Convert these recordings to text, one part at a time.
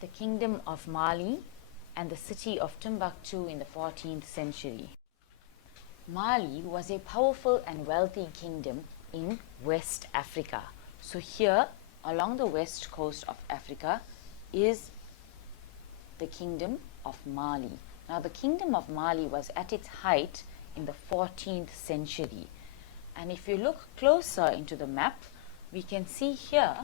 the Kingdom of Mali and the city of Timbuktu in the 14th century. Mali was a powerful and wealthy kingdom in West Africa. So here along the west coast of Africa is the Kingdom of Mali. Now the Kingdom of Mali was at its height in the 14th century. And if you look closer into the map, we can see here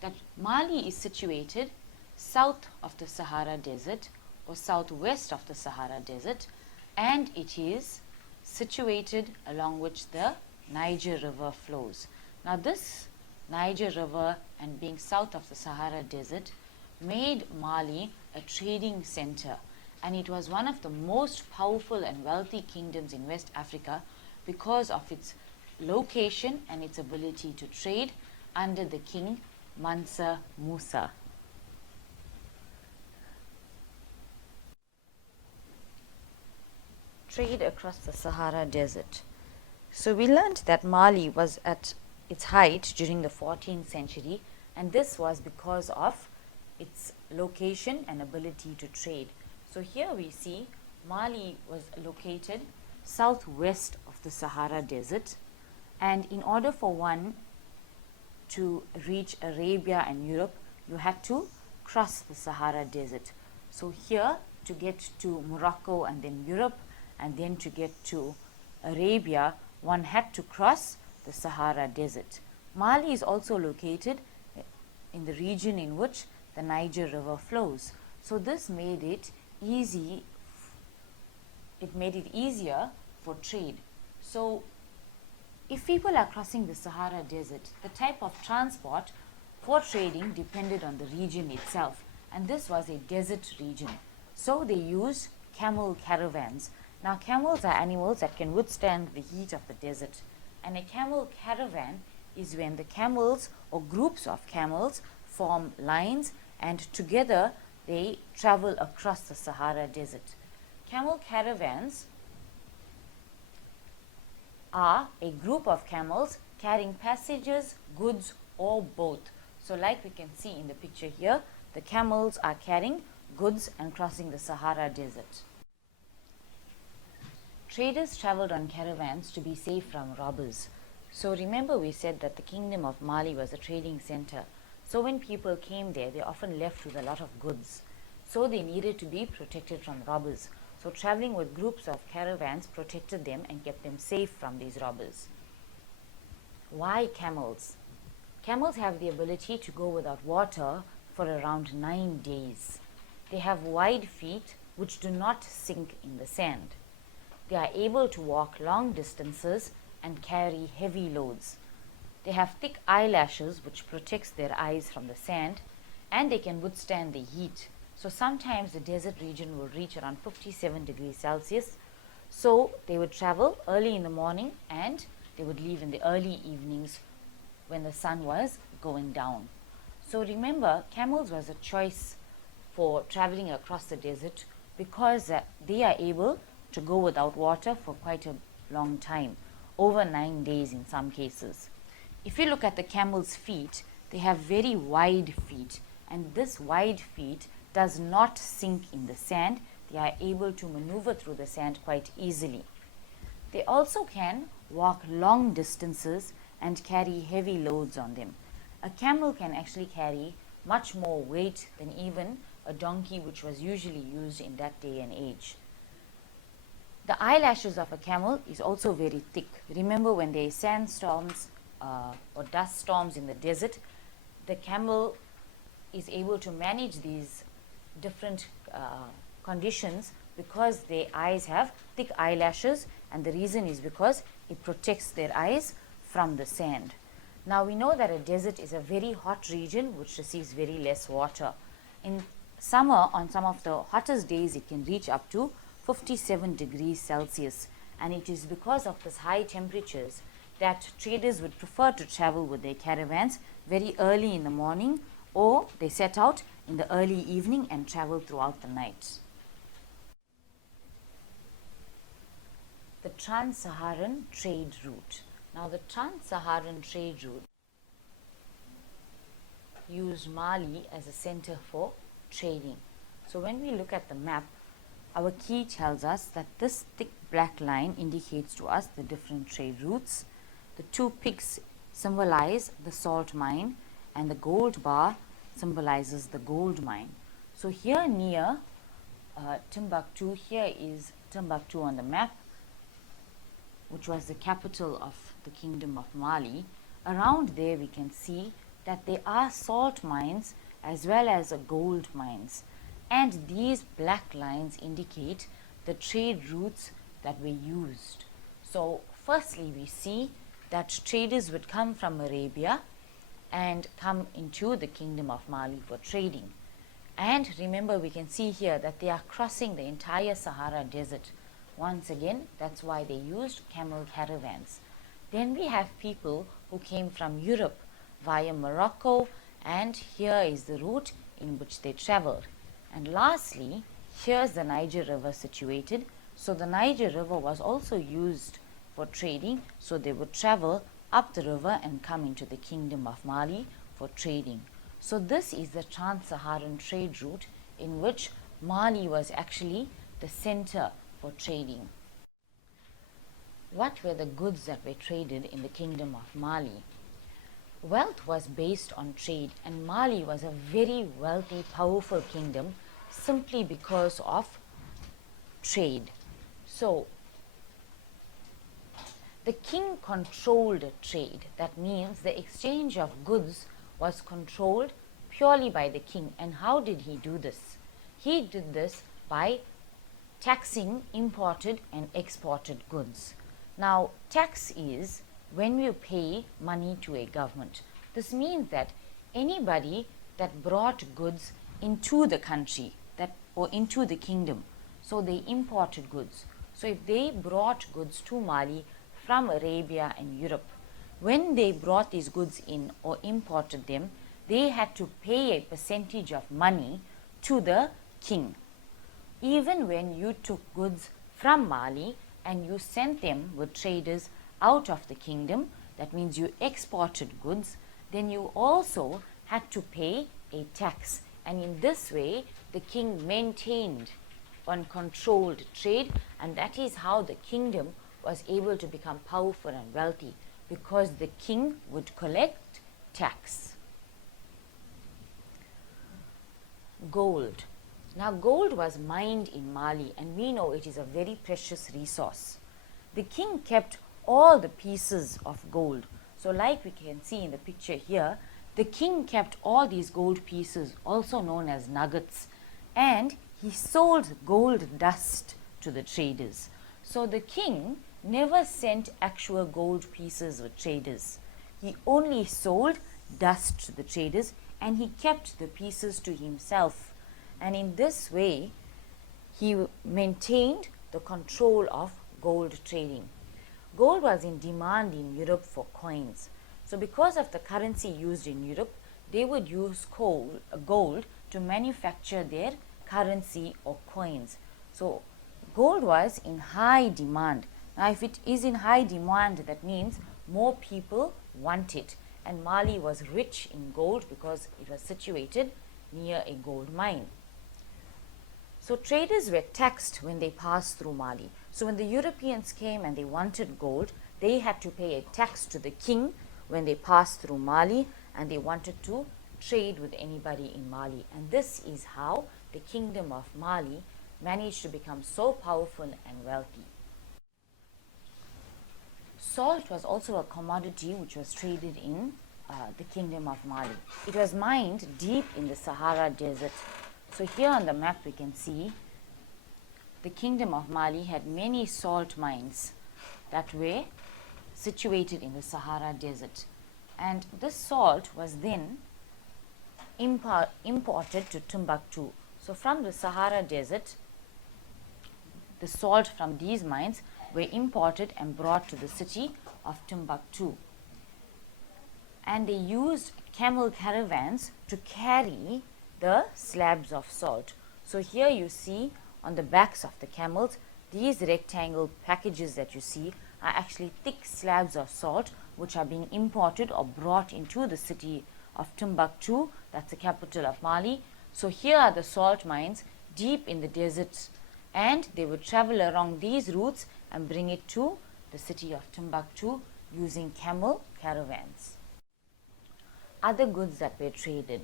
that Mali is situated south of the Sahara Desert or southwest of the Sahara Desert, and it is situated along which the Niger River flows. Now this Niger River, and being south of the Sahara Desert, made Mali a trading center, and it was one of the most powerful and wealthy kingdoms in West Africa because of its location and its ability to trade under the king Mansa Musa. Trade across the Sahara Desert. So we learned that Mali was at its height during the 14th century, and this was because of its location and ability to trade. So here we see Mali was located southwest of the Sahara Desert, and in order for one to reach Arabia and Europe, you had to cross the Sahara Desert. So here, to get to Morocco and then Europe, and then to get to Arabia, one had to cross the Sahara Desert. Mali is also located in the region in which the Niger River flows. So this made it easier for trade. So if people are crossing the Sahara Desert, the type of transport for trading depended on the region itself, and this was a desert region. So they used camel caravans. Now camels are animals that can withstand the heat of the desert, and a camel caravan is when the camels or groups of camels form lines and together they travel across the Sahara Desert. Camel caravans are a group of camels carrying passengers, goods, or both. So like we can see in the picture here, the camels are carrying goods and crossing the Sahara Desert. Traders traveled on caravans to be safe from robbers. So remember we said that the Kingdom of Mali was a trading center. So when people came there, they often left with a lot of goods. So they needed to be protected from robbers. So traveling with groups of caravans protected them and kept them safe from these robbers. Why camels? Camels have the ability to go without water for around 9 days. They have wide feet which do not sink in the sand. They are able to walk long distances and carry heavy loads. They have thick eyelashes which protects their eyes from the sand, and they can withstand the heat. So sometimes the desert region will reach around 57 degrees Celsius. So they would travel early in the morning and they would leave in the early evenings when the sun was going down. So remember, camels was a choice for traveling across the desert because they are able to go without water for quite a long time, over 9 days in some cases. If you look at the camel's feet, they have very wide feet, and this wide feet does not sink in the sand. They are able to maneuver through the sand quite easily. They also can walk long distances and carry heavy loads on them. A camel can actually carry much more weight than even a donkey, which was usually used in that day and age. The eyelashes of a camel is also very thick. Remember, when there is sandstorms or dust storms in the desert, the camel is able to manage these different conditions because their eyes have thick eyelashes, and the reason is because it protects their eyes from the sand. Now we know that a desert is a very hot region which receives very less water. In summer, on some of the hottest days, it can reach up to 57 degrees Celsius, and it is because of this high temperatures that traders would prefer to travel with their caravans very early in the morning, or they set out in the early evening and travel throughout the night. The Trans-Saharan trade route. Now the Trans-Saharan trade route used Mali as a center for trading. So when we look at the map, our key tells us that this thick black line indicates to us the different trade routes. The two pigs symbolize the salt mine, and the gold bar symbolizes the gold mine. So here near Timbuktu, here is Timbuktu on the map, which was the capital of the Kingdom of Mali. Around there we can see that there are salt mines as well as gold mines, and these black lines indicate the trade routes that were used. So firstly we see that traders would come from Arabia and come into the Kingdom of Mali for trading. And remember, we can see here that they are crossing the entire Sahara Desert. Once again, that's why they used camel caravans. Then we have people who came from Europe via Morocco, and here is the route in which they traveled. And lastly, here's the Niger River situated. So the Niger River was also used for trading, so they would travel up the river and come into the Kingdom of Mali for trading. So this is the trans-Saharan trade route in which Mali was actually the center for trading. What were the goods that were traded in the Kingdom of Mali? Wealth was based on trade, and Mali was a very wealthy, powerful kingdom simply because of trade. So the king controlled trade. That means the exchange of goods was controlled purely by the king. And how did he do this? He did this by taxing imported and exported goods. Now, tax is when you pay money to a government. This means that anybody that brought goods into the country or into the kingdom, so they imported goods. So if they brought goods to Mali from Arabia and Europe, when they brought these goods in or imported them, they had to pay a percentage of money to the king. Even when you took goods from Mali and you sent them with traders out of the kingdom, that means you exported goods, then you also had to pay a tax. And in this way, the king maintained and controlled trade, and that is how the kingdom was able to become powerful and wealthy, because the king would collect tax. Gold. Now gold was mined in Mali, and we know it is a very precious resource. The king kept all the pieces of gold. So like we can see in the picture here, the king kept all these gold pieces, also known as nuggets, and he sold gold dust to the traders. So the king never sent actual gold pieces with traders. He only sold dust to the traders, and he kept the pieces to himself. And in this way, he maintained the control of gold trading. Gold was in demand in Europe for coins. So because of the currency used in Europe, they would use gold to manufacture their currency or coins. So gold was in high demand. Now if it is in high demand, that means more people want it. And Mali was rich in gold because it was situated near a gold mine. So traders were taxed when they passed through Mali. So when the Europeans came and they wanted gold, they had to pay a tax to the king when they passed through Mali, and they wanted to trade with anybody in Mali. And this is how the Kingdom of Mali managed to become so powerful and wealthy. Salt was also a commodity which was traded in the Kingdom of Mali. It was mined deep in the Sahara Desert. So here on the map we can see the Kingdom of Mali had many salt mines that were situated in the Sahara Desert. And this salt was then imported to Timbuktu. So from the Sahara Desert, the salt from these mines were imported and brought to the city of Timbuktu. And they used camel caravans to carry the slabs of salt. So here you see on the backs of the camels, these rectangle packages that you see are actually thick slabs of salt which are being imported or brought into the city of Timbuktu, that's the capital of Mali, So here are the salt mines deep in the deserts, and they would travel along these routes and bring it to the city of Timbuktu using camel caravans. Other goods that were traded.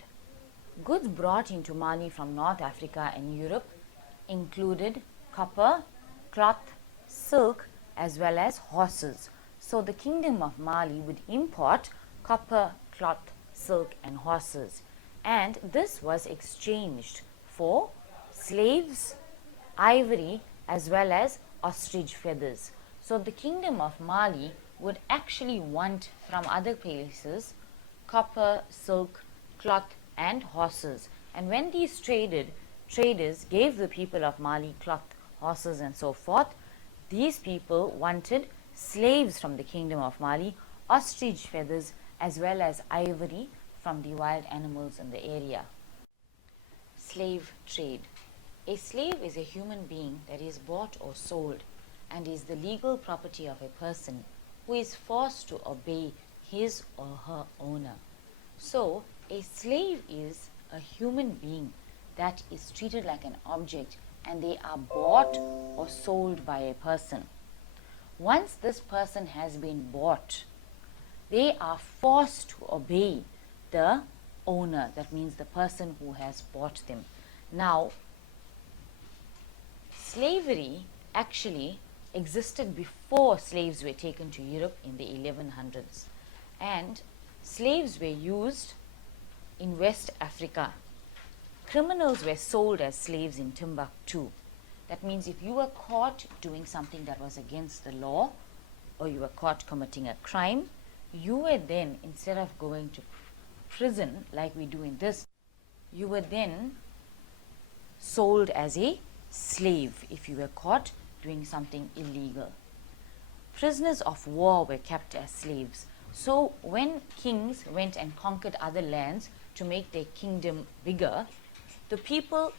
Goods brought into Mali from North Africa and Europe included copper, cloth, silk, as well as horses. So the Kingdom of Mali would import copper, cloth, silk, and horses, and this was exchanged for slaves, ivory, as well as ostrich feathers. So the Kingdom of Mali would actually want from other places copper, silk, cloth, and horses. And when these traders gave the people of Mali cloth, horses, and so forth, these people wanted slaves from the Kingdom of Mali, ostrich feathers, as well as ivory from the wild animals in the area. Slave trade. A slave is a human being that is bought or sold and is the legal property of a person who is forced to obey his or her owner. So, a slave is a human being that is treated like an object, and they are bought or sold by a person. Once this person has been bought, they are forced to obey the owner, that means the person who has bought them. Now, slavery actually existed before slaves were taken to Europe in the 1100s, and slaves were used in West Africa. Criminals were sold as slaves in Timbuktu. That means if you were caught doing something that was against the law, or you were caught committing a crime, you were then, instead of going to prison like we do in this, you were then sold as a slave if you were caught doing something illegal. Prisoners of war were kept as slaves. So when kings went and conquered other lands to make their kingdom bigger, the people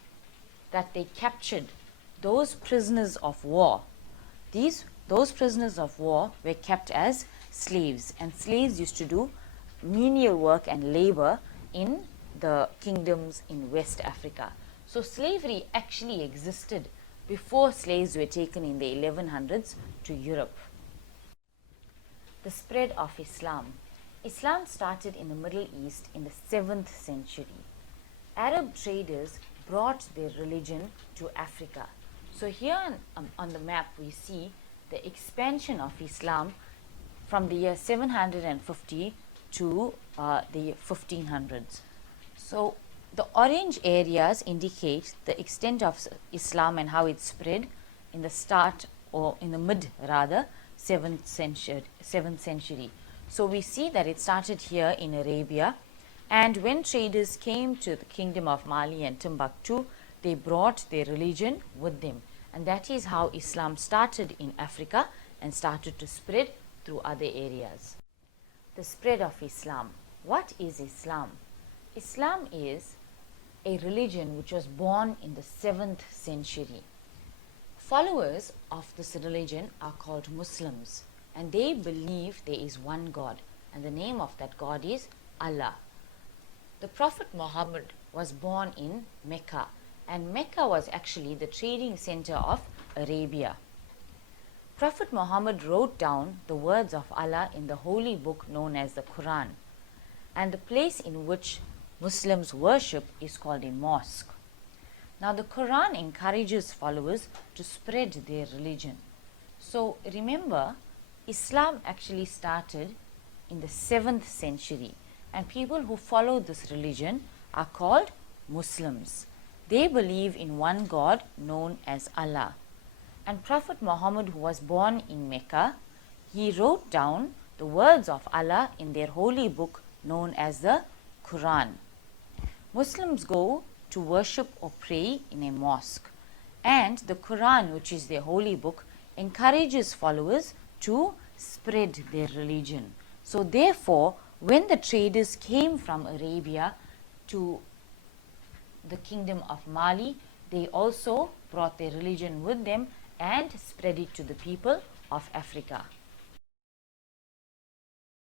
that they captured, those prisoners of war, those prisoners of war were kept as slaves, and slaves used to do menial work and labor in the kingdoms in West Africa. So slavery actually existed before slaves were taken in the 1100s to Europe. The spread of Islam. Islam started in the Middle East in the 7th century. Arab traders brought their religion to Africa. So here on the map we see the expansion of Islam from the year 750 to the 1500s. So the orange areas indicate the extent of Islam and how it spread in the start, or in the mid rather, 7th century. So we see that it started here in Arabia, and when traders came to the Kingdom of Mali and Timbuktu, they brought their religion with them, and that is how Islam started in Africa and started to spread through other areas. The spread of Islam. What is Islam? Islam is a religion which was born in the 7th century. Followers of this religion are called Muslims, and they believe there is one God, and the name of that God is Allah. The Prophet Muhammad was born in Mecca, and Mecca was actually the trading center of Arabia. Prophet Muhammad wrote down the words of Allah in the holy book known as the Quran, and the place in which Muslims worship is called a mosque. Now the Quran encourages followers to spread their religion. So remember, Islam actually started in the 7th century, and people who follow this religion are called Muslims. They believe in one God known as Allah. And Prophet Muhammad, who was born in Mecca, he wrote down the words of Allah in their holy book known as the Quran. Muslims go to worship or pray in a mosque, and the Quran, which is their holy book, encourages followers to spread their religion. So therefore, when the traders came from Arabia to the Kingdom of Mali, they also brought their religion with them and spread it to the people of Africa.